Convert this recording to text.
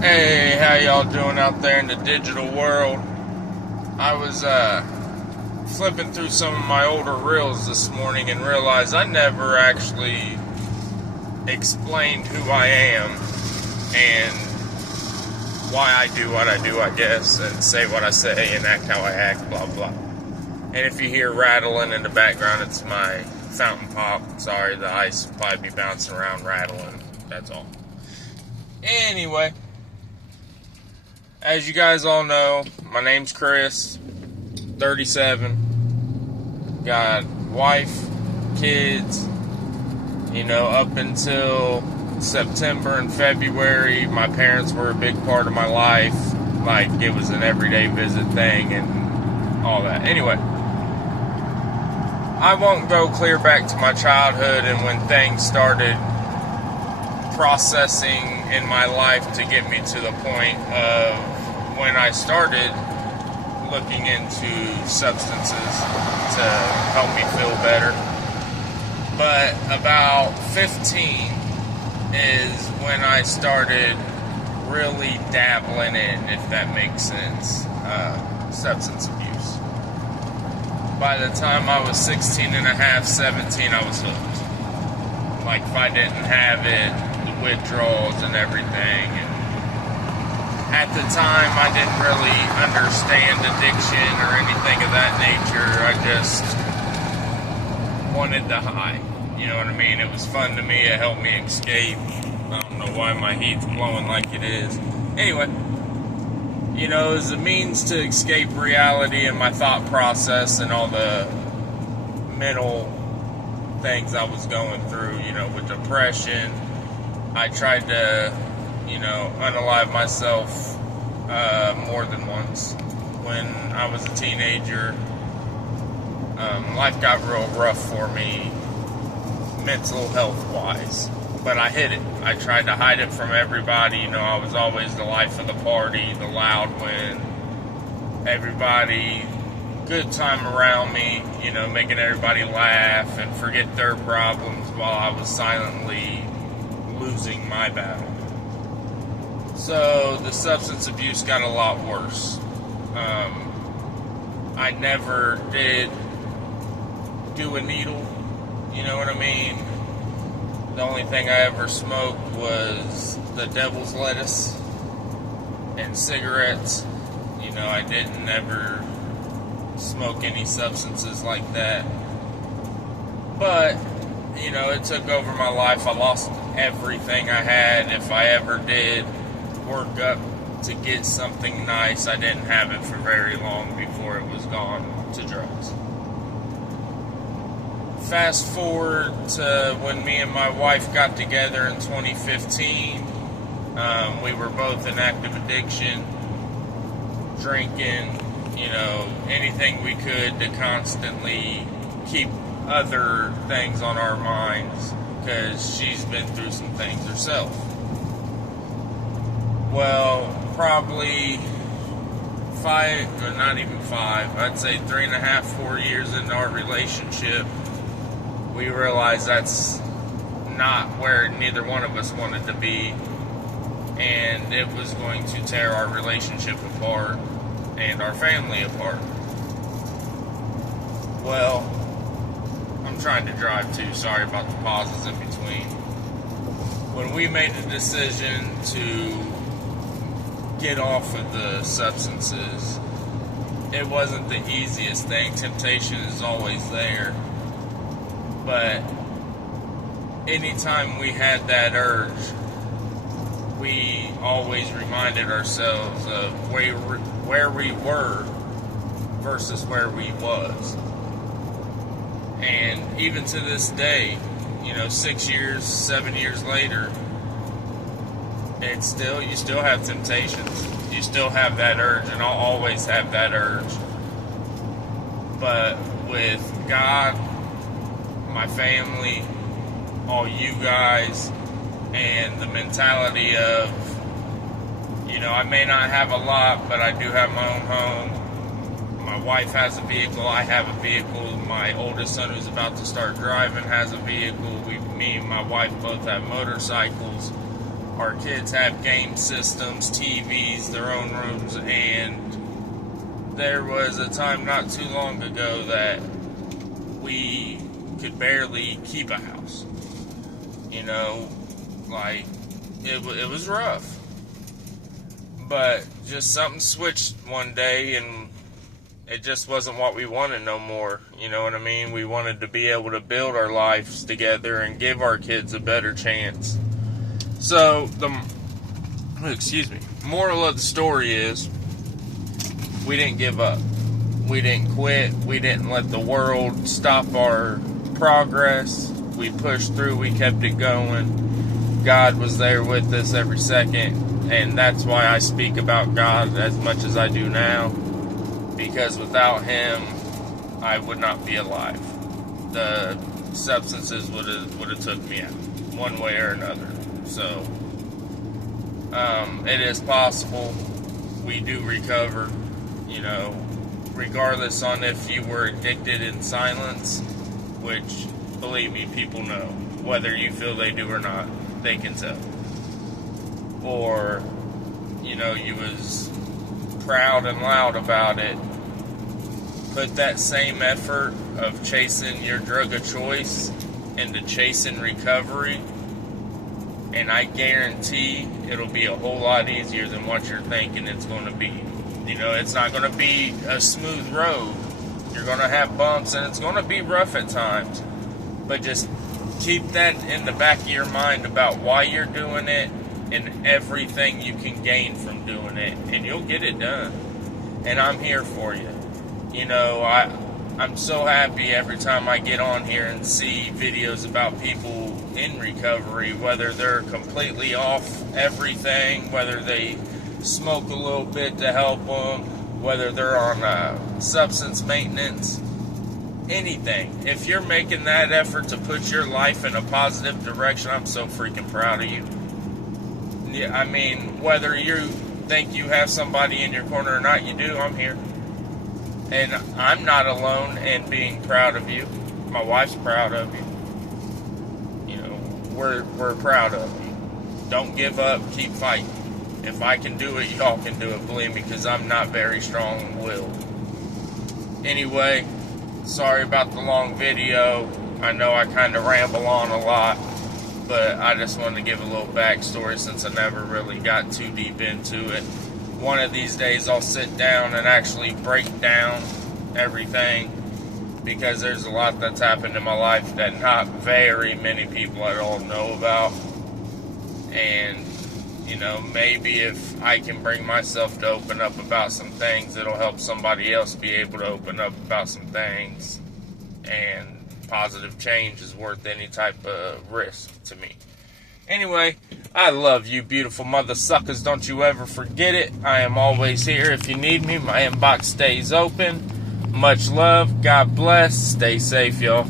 Hey, how y'all doing out there in the digital world? I was flipping through some of my older reels this morning and realized I never actually explained who I am and why I do what I do, I guess, and say what I say and act how I act, blah blah. And if you hear rattling in the background, it's my fountain pop. Sorry, the ice will probably be bouncing around rattling. That's all. Anyway, as you guys all know, my name's Chris, 37, got wife, kids, up until September and February, my parents were a big part of my life, like it was an everyday visit thing and all that. Anyway, I won't go clear back to my childhood and when things started processing in my life to get me to the point of when I started looking into substances to help me feel better. But about 15 is when I started really dabbling in, if that makes sense, substance abuse. By the time I was 16 and a half, 17, I was hooked. Like if I didn't have it, withdrawals and everything, and at the time I didn't really understand addiction or anything of that nature. I just wanted the high, you know what I mean? It was fun to me, it helped me escape. I don't know why my heat's blowing like it is. Anyway, it was a means to escape reality and my thought process and all the mental things I was going through, with depression. I tried to, unalive myself more than once. When I was a teenager, life got real rough for me, mental health-wise. But I hid it. I tried to hide it from everybody. I was always the life of the party, the loud one. Everybody, good time around me, making everybody laugh and forget their problems while I was silently losing my battle. So the substance abuse got a lot worse. I never did do a needle, you know what I mean? The only thing I ever smoked was the devil's lettuce and cigarettes. I didn't ever smoke any substances like that. But it took over my life. I lost everything I had. If I ever did work up to get something nice, I didn't have it for very long before it was gone to drugs. Fast forward to when me and my wife got together in 2015. We were both in active addiction, drinking, anything we could to constantly keep other things on our minds because she's been through some things herself. Well, probably 5, or not even 5, I'd say 3.5, 4 years into our relationship, we realized that's not where neither one of us wanted to be, and it was going to tear our relationship apart and our family apart. Well, I'm trying to drive too, sorry about the pauses in between. When we made the decision to get off of the substances, it wasn't the easiest thing. Temptation is always there. But anytime we had that urge, we always reminded ourselves of where we were versus where we was. And even to this day, 6 years, 7 years later, you still have temptations. You still have that urge, and I'll always have that urge. But with God, my family, all you guys, and the mentality of, I may not have a lot, but I do have my own home. My wife has a vehicle, I have a vehicle. My oldest son who's about to start driving has a vehicle. Me and my wife both have motorcycles. our kids have game systems, TVs, their own rooms, and there was a time not too long ago that we could barely keep a house. You know, like, it was rough. But just something switched one day, and it just wasn't what we wanted no more. You know what I mean? We wanted to be able to build our lives together and give our kids a better chance. So, moral of the story is, we didn't give up. We didn't quit. We didn't let the world stop our progress. We pushed through. We kept it going. God was there with us every second. And that's why I speak about God as much as I do now. Because without Him, I would not be alive. The substances would have took me out, one way or another. So, it is possible. We do recover, you know, regardless on if you were addicted in silence, which, believe me, people know. Whether you feel they do or not, they can tell. Or, you know, you was proud and loud about it. Put that same effort of chasing your drug of choice into chasing recovery, and I guarantee it'll be a whole lot easier than what you're thinking it's going to be. You know, it's not going to be a smooth road. You're going to have bumps, and it's going to be rough at times. But just keep that in the back of your mind about why you're doing it and everything you can gain from doing it, and you'll get it done. And I'm here for you. You know, I'm so happy every time I get on here and see videos about people in recovery, whether they're completely off everything, whether they smoke a little bit to help them, whether they're on substance maintenance, anything. If you're making that effort to put your life in a positive direction, I'm so freaking proud of you. Yeah, I mean, whether you think you have somebody in your corner or not, you do, I'm here. And I'm not alone in being proud of you. My wife's proud of you. You know, we're proud of you. Don't give up, keep fighting. If I can do it, y'all can do it, believe me, because I'm not very strong-willed. Anyway, sorry about the long video. I know I kind of ramble on a lot, but I just wanted to give a little backstory since I never really got too deep into it. One of these days I'll sit down and actually break down everything, because there's a lot that's happened in my life that not very many people at all know about. And, you know, maybe if I can bring myself to open up about some things, it'll help somebody else be able to open up about some things. And positive change is worth any type of risk to me. Anyway, I love you, beautiful mother suckers. Don't you ever forget it. I am always here if you need me. My inbox stays open. Much love. God bless. Stay safe, y'all.